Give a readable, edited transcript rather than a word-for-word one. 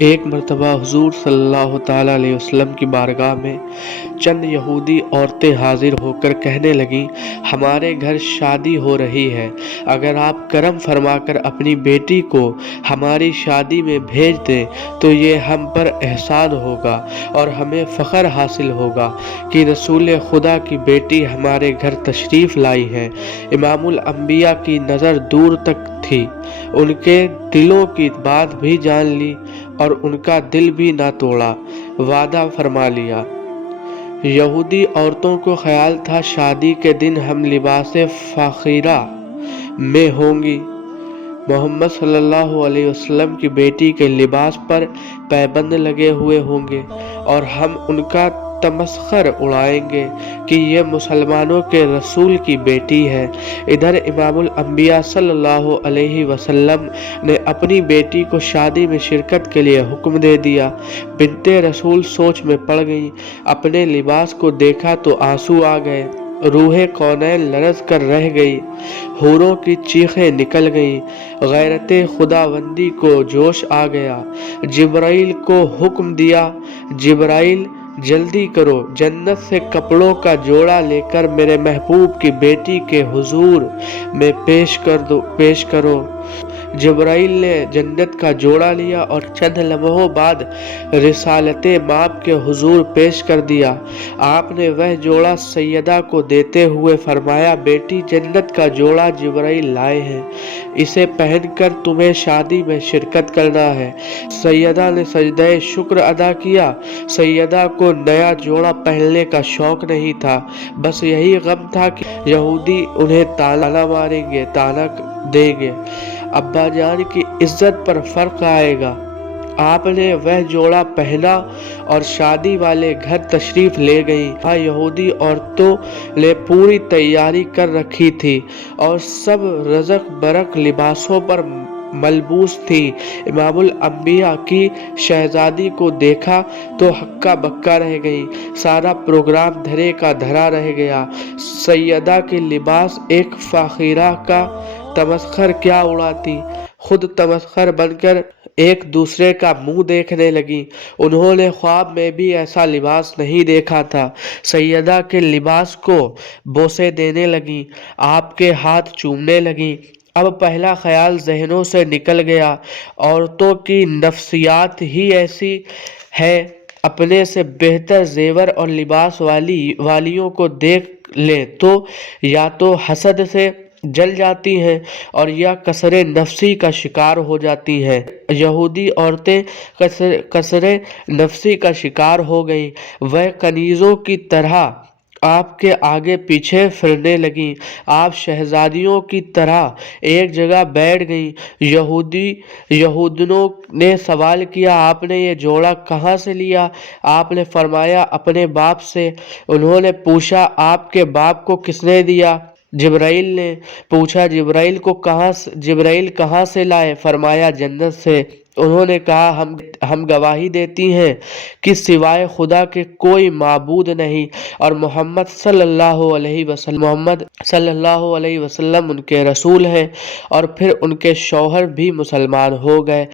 ایک مرتبہ حضور صلی اللہ تعالیٰ علیہ وسلم کی بارگاہ میں چند یہودی عورتیں حاضر ہو کر کہنے لگیں، ہمارے گھر شادی ہو رہی ہے، اگر آپ کرم فرما کر اپنی بیٹی کو ہماری شادی میں بھیج دیں تو یہ ہم پر احسان ہوگا اور ہمیں فخر حاصل ہوگا کہ رسول خدا کی بیٹی ہمارے گھر تشریف لائی ہے۔ امام الانبیاء کی نظر دور تک تھی، ان کے دلوں کی بات بھی جان لی اور ان کا دل بھی نہ توڑا، وعدہ فرما لیا۔ یہودی عورتوں کو خیال تھا شادی کے دن ہم لباس فاخرہ میں ہوں گی، محمد صلی اللہ علیہ وسلم کی بیٹی کے لباس پر پابند لگے ہوئے ہوں گے اور ہم ان کا تمسخر اڑائیں گے کہ یہ مسلمانوں کے رسول کی بیٹی ہے۔ ادھر امام الانبیاء صلی اللہ علیہ وسلم نے اپنی بیٹی کو شادی میں شرکت کے لیے حکم دے دیا۔ بنت رسول سوچ میں پڑ گئیں، اپنے لباس کو دیکھا تو آنسو آ گئے، روح کونین لرز کر رہ گئی، حوروں کی چیخیں نکل گئیں، غیرت خداوندی کو جوش آ گیا۔ جبرائیل کو حکم دیا، جبرائیل جلدی کرو، جنت سے کپڑوں کا جوڑا لے کر میرے محبوب کی بیٹی کے حضور میں پیش کرو۔ جبرائیل نے جنت کا جوڑا لیا اور چند لمحوں بعد رسالت مآب کے حضور پیش کر دیا۔ آپ نے وہ جوڑا سیدہ کو دیتے ہوئے فرمایا، بیٹی جنت کا جوڑا جبرائیل لائے ہیں، اسے پہن کر تمہیں شادی میں شرکت کرنا ہے۔ سیدہ نے سجدہ شکر ادا کیا۔ سیدہ کو نیا جوڑا پہننے کا شوق نہیں تھا، بس یہی غم تھا کہ یہودی انہیں طعنہ ماریں گے، طعنہ دیں گے، ابا جان کی عزت پر فرق آئے گا۔ آپ نے وہ جوڑا پہنا اور شادی والے گھر تشریف لے گئیں۔ وہاں یہودی عورتوں نے پوری تیاری کر رکھی تھی اور سب رزق برق لباسوں پر ملبوس تھی۔ امام الانبیاء کی شہزادی کو دیکھا تو ہکا بکا رہ گئیں، سارا پروگرام دھرے کا دھرا رہ گیا۔ سیدہ کے لباس ایک فاخرہ کا تمسخر کیا اڑاتی، خود تمسخر بن کر ایک دوسرے کا منہ دیکھنے لگیں۔ انہوں نے خواب میں بھی ایسا لباس نہیں دیکھا تھا۔ سیدہ کے لباس کو بوسے دینے لگیں، آپ کے ہاتھ چومنے لگیں۔ اب پہلا خیال ذہنوں سے نکل گیا، عورتوں کی نفسیات ہی ایسی ہے، اپنے سے بہتر زیور اور لباس والیوں کو دیکھ لیں تو یا تو حسد سے جل جاتی ہیں اور یا کسر نفسی کا شکار ہو جاتی ہیں۔ یہودی عورتیں کسر نفسی کا شکار ہو گئیں، وہ کنیزوں کی طرح آپ کے آگے پیچھے پھرنے لگیں، آپ شہزادیوں کی طرح ایک جگہ بیٹھ گئیں۔ یہودنوں نے سوال کیا، آپ نے یہ جوڑا کہاں سے لیا؟ آپ نے فرمایا اپنے باپ سے۔ انہوں نے پوچھا آپ کے باپ کو کس نے دیا؟ جبرائیل نے۔ پوچھا جبرائیل کہاں سے لائے؟ فرمایا جنت سے۔ انہوں نے کہا ہم گواہی دیتی ہیں کہ سوائے خدا کے کوئی معبود نہیں اور محمد صلی اللہ علیہ وسلم ان کے رسول ہیں، اور پھر ان کے شوہر بھی مسلمان ہو گئے۔